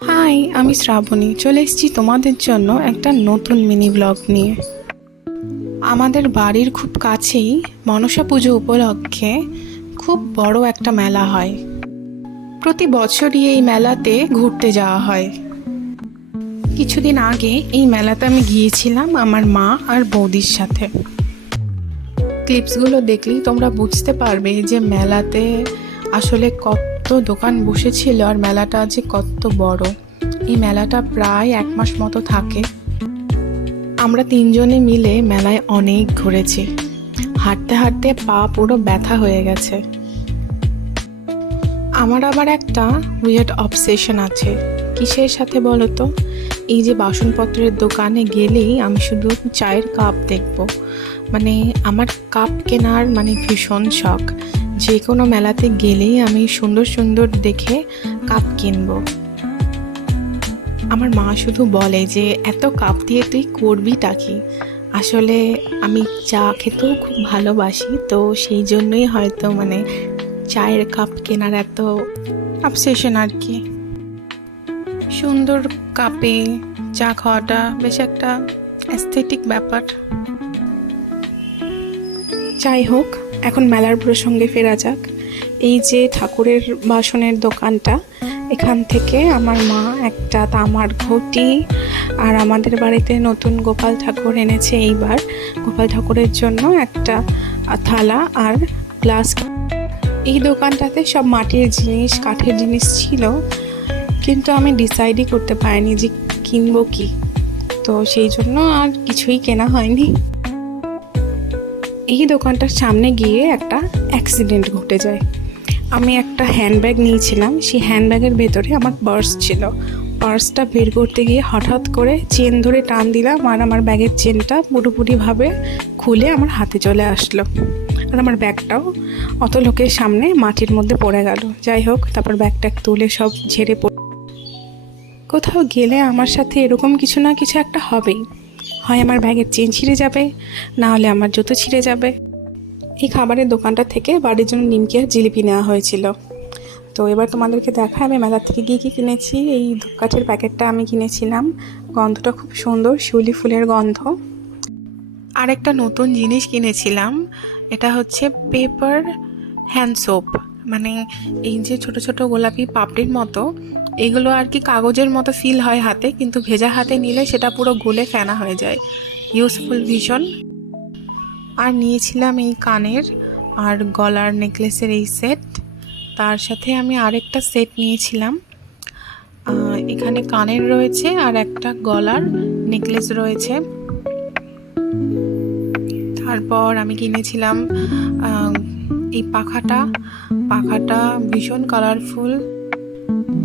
High, আমি শ্রাবণী চলে এসেছি তোমাদের জন্য একটা নতুন মিনি ব্লগ নিয়ে। আমাদের বাড়ির খুব কাছেই মনসা পুজো উপলক্ষে খুব বড় একটা মেলা হয়। প্রতি বছরই এই মেলাতে ঘুরতে যাওয়া হয়। কিছুদিন আগে এই মেলাতে আমি গিয়েছিলাম আমার মা আর বৌদির সাথে। ক্লিপসগুলো দেখলেই তোমরা বুঝতে পারবে যে মেলাতে আসলে কত দোকান বসেছিল আর মেলাটা যে কত বড়। এই মেলাটা প্রায় 1 মাস মতো থাকে। আমরা 3 জনে মিলে মেলায় অনেক ঘুরেছি। হাঁটতে হাঁটতে পা পুরো ব্যথা হয়ে গেছে। আমার আবার একটা উইয়ার্ড অবসেশন আছে। কিসের সাথে বলো তো? এই যে বাসনপত্রের দোকানে গেলেই আমি শুধু চায়ের কাপ দেখব। মানে আমার কাপ কেনার ভীষণ শখ। যে কোনো মেলাতে গেলেই আমি সুন্দর সুন্দর দেখে কাপ কিনবো। আমার মা শুধু বলে যে এত কাপ দিয়ে তুই করবিটা কি। আসলে আমি চা খেতেও খুব ভালোবাসি, তো সেই জন্যই হয়তো চায়ের কাপ কেনার এত অবসেশন আর কি। সুন্দর কাপে চা খাওয়াটা বেশ একটা অ্যাস্থেটিক ব্যাপার। যাই হোক, এখন মেলার প্রসঙ্গে ফেরা যাক। এই যে ঠাকুরের বাসনের দোকানটা, এখান থেকে আমার মা একটা তামার ঘটি আর আমাদের বাড়িতে নতুন গোপাল ঠাকুর এনেছে এইবার। গোপাল ঠাকুরের জন্য একটা থালা আর গ্লাস। এই দোকানটাতে সব মাটির জিনিস, কাঠের জিনিস ছিল, কিন্তু আমি ডিসাইডই করতে পারিনি যে কিনবো কি, তো সেই জন্য আর কিছুই কেনা হয়নি। এই দোকানটার সামনে গিয়ে একটা অ্যাক্সিডেন্ট ঘটে যায়। আমি একটা হ্যান্ডব্যাগ নিয়েছিলাম, সেই হ্যান্ডব্যাগের ভেতরে আমার পার্স ছিল। পার্সটা বের করতে গিয়ে হঠাৎ করে চেন ধরে টান দিলাম আর আমার ব্যাগের চেনটা পুরোপুরিভাবে খুলে আমার হাতে চলে আসলো। আর আমার ব্যাগটাও অত লোকের সামনে মাটির মধ্যে পড়ে গেল। যাই হোক, তারপর ব্যাগটা তুলে সব ঝেড়ে কোথাও গেলে আমার সাথে এরকম কিছু না কিছু একটা হবেই। হয় আমার ব্যাগের চেন ছিঁড়ে যাবে, না হলে আমার জুতো ছিঁড়ে যাবে। এই খাবারের দোকানটা থেকে বাড়ির জন্য নিমকি আর জিলিপি নেওয়া হয়েছিল। তো এবার তোমাদেরকে দেখায় আমি মেলা থেকে গিয়ে কী কিনেছি। এই ধূপকাঠির প্যাকেটটা আমি কিনেছিলাম, গন্ধটা খুব সুন্দর, শিউলি ফুলের গন্ধ। আর একটা নতুন জিনিস কিনেছিলাম, এটা হচ্ছে পেপার হ্যান্ড সোপ। এই যে ছোট ছোট গোলাপি পাপড়ির মতো, এগুলো আর কি কাগজের মতো ফিল হয় হাতে, কিন্তু ভেজা হাতে নিলে সেটা পুরো গলে ফেনা হয়ে যায়। ইউজফুল ভীষণ। আর নিয়েছিলাম এই কানের আর গলার নেকলেসের এই সেট। তার সাথে আমি আরেকটা সেট নিয়েছিলাম। এখানে কানের রয়েছে আর একটা গলার নেকলেস রয়েছে। তারপর আমি কিনেছিলাম এই পাখাটা ভীষণ কালারফুল।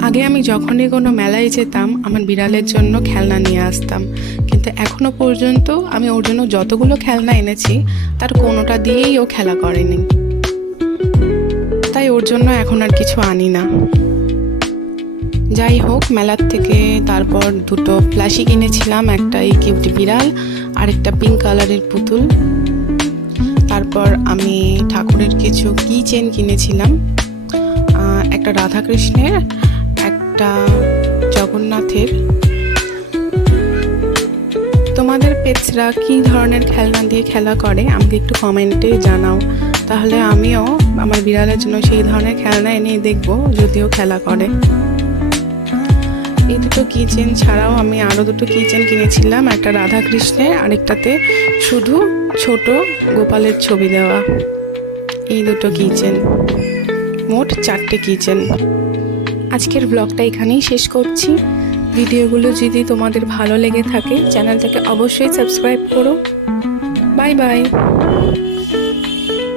আগে আমি যখনই কোনো মেলায় যেতাম আমার বিড়ালের জন্য খেলনা নিয়ে আসতাম, কিন্তু এখনো পর্যন্ত আমি ওর জন্য যতগুলো খেলনা এনেছি তার কোনোটা দিয়েই ও খেলা করেনি, তাই ওর জন্য এখন আর কিছু আনি না। যাই হোক, মেলার থেকে তারপর 2টো প্লাশি কিনেছিলাম, একটা এই কিউটি বিড়াল আর একটা পিঙ্ক কালারের পুতুল। তারপর আমি ঠাকুরের কিছু কি চেন কিনেছিলাম, একটা রাধাকৃষ্ণের, একটা জগন্নাথের। তোমাদের পেটসরা কী ধরনের খেলনা দিয়ে খেলা করে আমাকে একটু কমেন্টে জানাও, তাহলে আমিও আমার বিড়ালের জন্য সেই ধরনের খেলনা এনে দেখবো যদিও খেলা করে। এই 2টো কিচেন ছাড়াও আমি আরও 2টো কিচেন কিনেছিলাম, একটা রাধাকৃষ্ণের, আরেকটাতে শুধু ছোট গোপালের ছবি দেওয়া। এই 2টো কিচেন, মোট 4টে কিচেন। আজকের ব্লগটা এখানেই শেষ করছি। ভিডিওগুলো যদি তোমাদের ভালো লেগে থাকে চ্যানেলটাকে অবশ্যই সাবস্ক্রাইব করো। Bye bye.